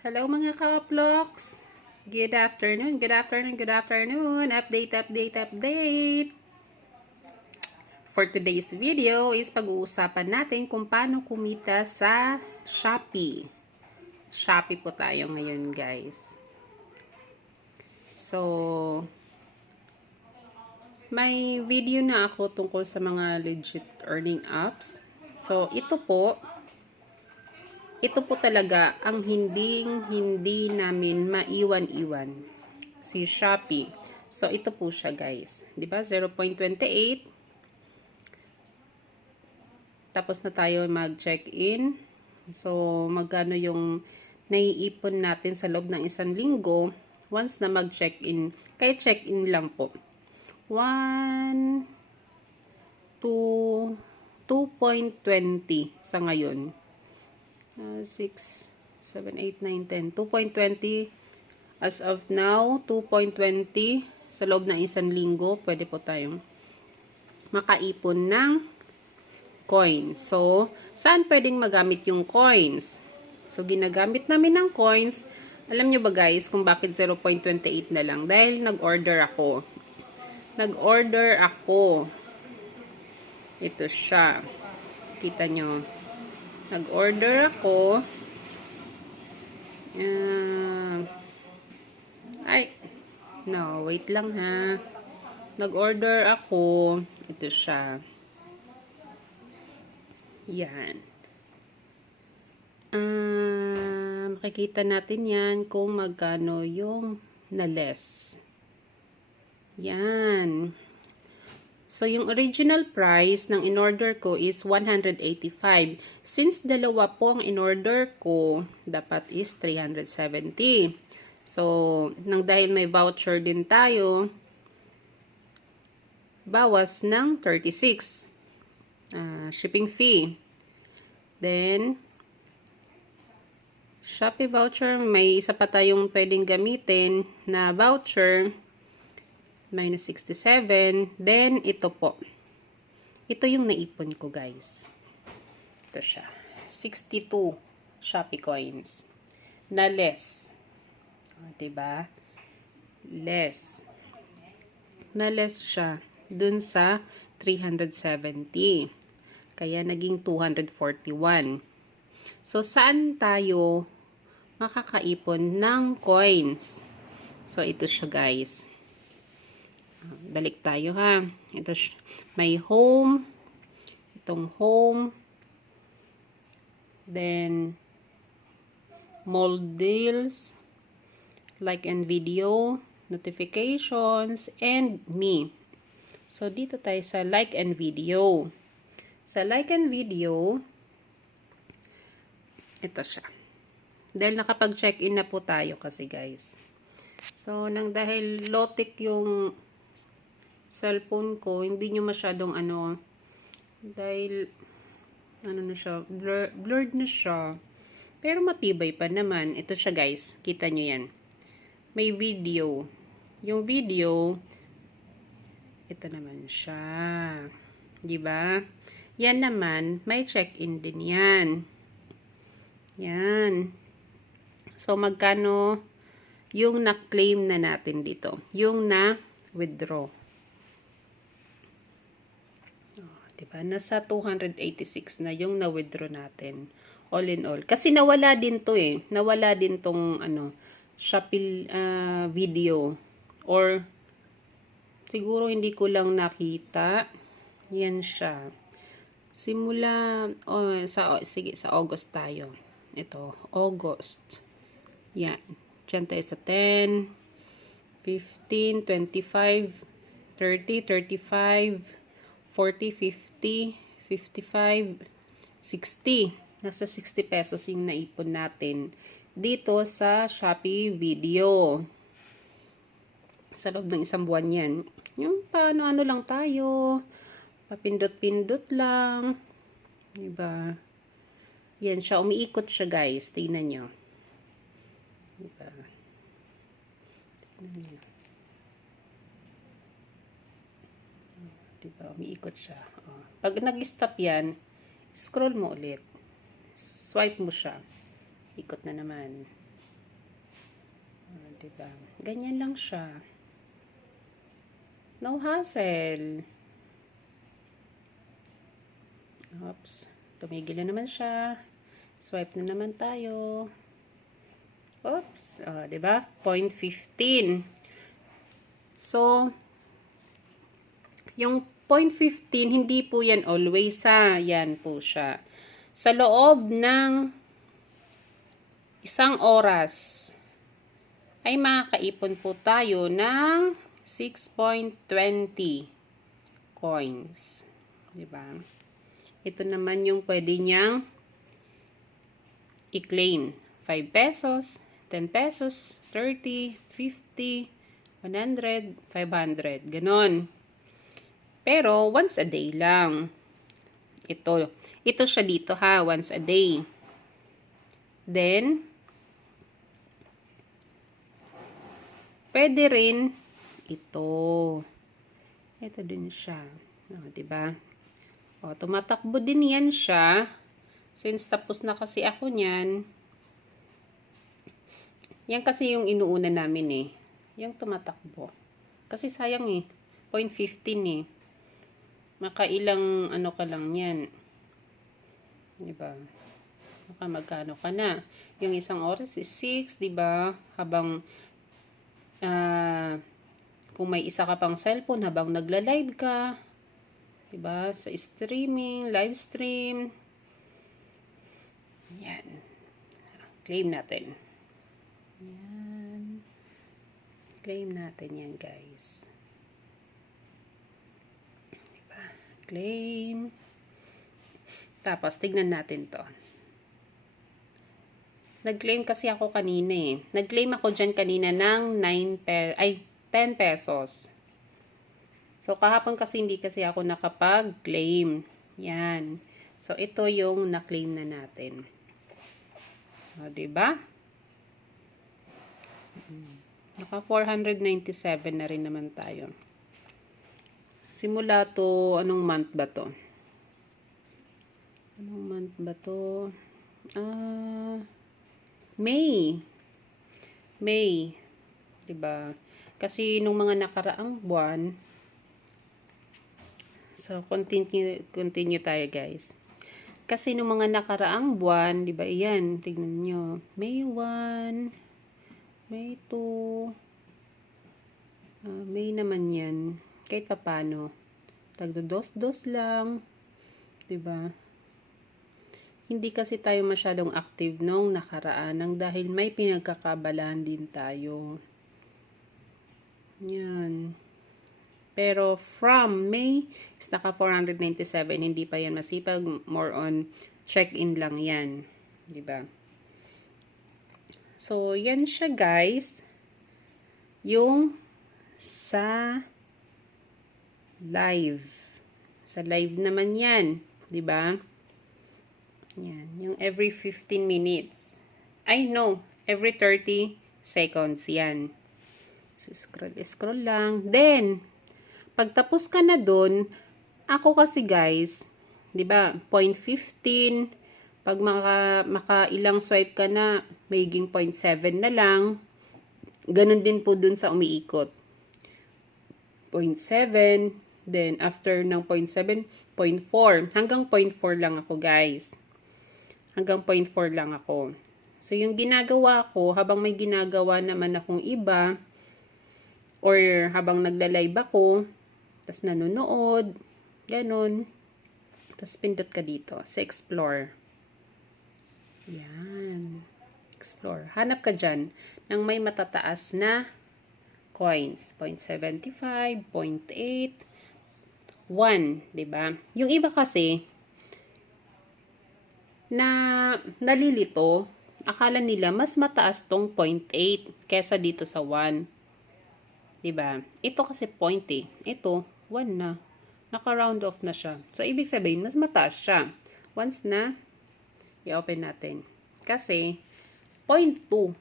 Hello mga ka-vlogs! Good afternoon, good afternoon, good afternoon! Update, update, update! For today's video is pag-uusapan natin kung paano kumita sa Shopee. Shopee po tayo ngayon guys. So, may video na ako tungkol sa mga legit earning apps. So, ito po talaga ang hindi namin maiwan-iwan, si Shopee. So ito po siya guys, 'di ba? 0.28. Tapos na tayo mag-check-in. So magkano yung naiipon natin sa loob ng isang linggo once na mag-check-in. Kaya check-in lang po. 1 to 2.20 sa ngayon. 6, 7, 8, 9, 10. 2.20 as of now. 2.20 sa loob ng isang linggo. Pwede po tayong makaipon ng coins. So, saan pwedeng magamit yung coins? So, ginagamit namin ng coins. Alam nyo ba guys kung bakit 0.28 na lang? Dahil nag-order ako. Ito siya. Kita nyo. Nag-order ako. Wait lang ha. Nag-order ako. Ito siya. Yan. Makikita natin yan kung magkano yung na-less. Yan. So, yung original price ng in-order ko is 185. Since dalawa po ang in-order ko, dapat is 370. So, dahil may voucher din tayo, bawas ng 36. Shipping fee. Then, Shopee voucher, may isa pa tayong pwedeng gamitin na voucher. Minus 67. Then, ito po. Ito yung naipon ko, guys. Ito siya. 62 Shopee coins. Na less. Diba? Less. Na less siya. Dun sa 370. Kaya, naging 241. So, saan tayo makakaipon ng coins? So, ito siya, guys. Balik tayo ha. Ito may home. Itong home. Then mall deals, like and video, notifications, and me. So dito tayo sa like and video. Sa like and video, ito siya. Dahil nakapag-check-in na po tayo kasi guys. So dahil low-tech yung cellphone ko, hindi nyo masyadong dahil na siya, blurred na siya, pero matibay pa naman. Ito siya guys, kita nyo yan, may video. Yung video, ito naman siya, diba? Yan naman, may check-in din yan. Yan. So magkano yung na-claim na natin dito, yung na-withdraw. Diba? Nasa 286 na yung na-withdraw natin. All in all. Kasi nawala din to eh. Nawala din tong Shopee video. Or siguro hindi ko lang nakita. Yan siya. Simula sa August tayo. Ito, August. Yan. Diyan tayo sa 10, 15, 25, 30, 35, 40, 50, 55, 60. Nasa 60 pesos yung naipon natin dito sa Shopee video. Sa loob ng isang buwan yan. Yung paano lang tayo. Papindot-pindot lang. Diba? Yan siya. Umiikot siya guys. Tingnan nyo. Diba? Tingnan nyo. Diba? Umiikot siya. Pag nag-stop yan, scroll mo ulit. Swipe mo siya. Ikot na naman. Diba? Ganyan lang siya. No hassle. Oops. Tumigil na naman siya. Swipe na naman tayo. Oops. Diba? 0.15. So, yung 0.15, hindi po yan always ha. Yan po siya. Sa loob ng 1 oras, ay makakaipon po tayo ng 6.20 coins. Diba? Ito naman yung pwede niyang i-claim. 5 pesos, 10 pesos, 30, 50, 100, 500. Ganon. Pero, once a day lang. Ito siya dito ha, once a day. Then, pwede rin ito. Ito din siya. Diba? Tumatakbo din yan siya. Since tapos na kasi ako niyan. Yan kasi yung inuuna namin eh. Yung tumatakbo. Kasi sayang eh. 0.15 eh. Makailang ano ka lang yan. Diba? Magkano ka na. Yung 1 oras is 6, diba? Habang kung may isa ka pang cellphone habang nagla-live ka, diba? Sa streaming, live stream. Yan. Claim natin. Yan. Claim natin yan, guys. Diba? Claim. Tapos, tignan natin to. Nag-claim kasi ako kanina eh. Nag-claim ako dyan kanina ng 10 pesos. So, kahapon kasi hindi kasi ako nakapag-claim. Yan. So, ito yung na-claim na natin. Diba? Naka 497 na rin naman tayo. Simula to, anong month ba to? Anong month ba to? May. May. Diba? Kasi nung mga nakaraang buwan, so continue tayo guys. Kasi nung mga nakaraang buwan, diba, iyan, tignan nyo. May 1, May 2, May naman yan. Kahit pa paano. Tagdo-dos-dos lang. Diba? Hindi kasi tayo masyadong active nung nakaraan dahil may pinagkakabalahan din tayo. Yan. Pero from May is naka 497. Hindi pa yan masipag. More on check-in lang yan. Diba? So, yan siya guys. Yung sa live. Sa live naman yan. Diba? Yan. Yung every 15 minutes. Every 30 seconds. Yan. So, scroll lang. Then, pagtapos ka na dun, ako kasi guys, di ba, 0.15, pag maka-ilang swipe ka na, magiging 0.7 na lang. Ganun din po dun sa umiikot. 0.7, then after ng 0.7, 0.4. Hanggang 0.4 lang ako guys. Hanggang 0.4 lang ako. So, yung ginagawa ko, habang may ginagawa naman akong iba, or habang nagla-live ako, tas nanonood, ganun, tas pindot ka dito, sa explore. Yan. Explore. Hanap ka dyan ng may matataas na coins. 0.75, 0.8, 1, diba? Yung iba kasi, na nalilito, akala nila mas mataas tong 0.8 kesa dito sa 1. Diba? Ito kasi 0.8. Ito, 1 na. Naka-round off na siya. So, ibig sabihin, mas mataas siya. Once na, i-open natin. Kasi, 0.2.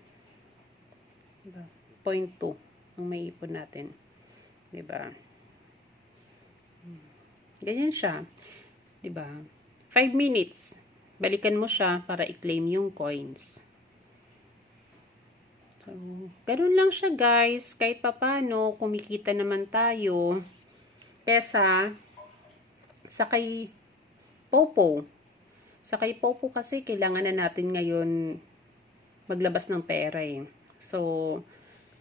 Diba? 0.2 ang may ipon natin. Diba? Ganyan siya. Diba? 5 minutes. Balikan mo siya para i-claim yung coins. So, So, ganun lang siya guys. Kahit papano, kumikita naman tayo. Kesa, sa kay Popo. Sa kay Popo kasi, kailangan na natin ngayon maglabas ng pera eh. So,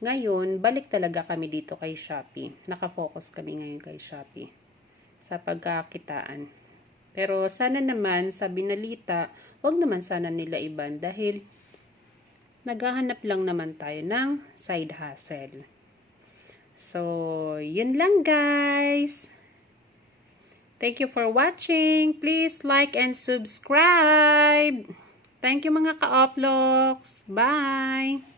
ngayon, balik talaga kami dito kay Shopee. Nakafocus kami ngayon kay Shopee sa pagkakitaan. Pero sana naman, sa binalita, wag naman sana nila iban dahil naghahanap lang naman tayo ng side hustle. So, yun lang guys. Thank you for watching. Please like and subscribe. Thank you mga ka-oploks. Bye!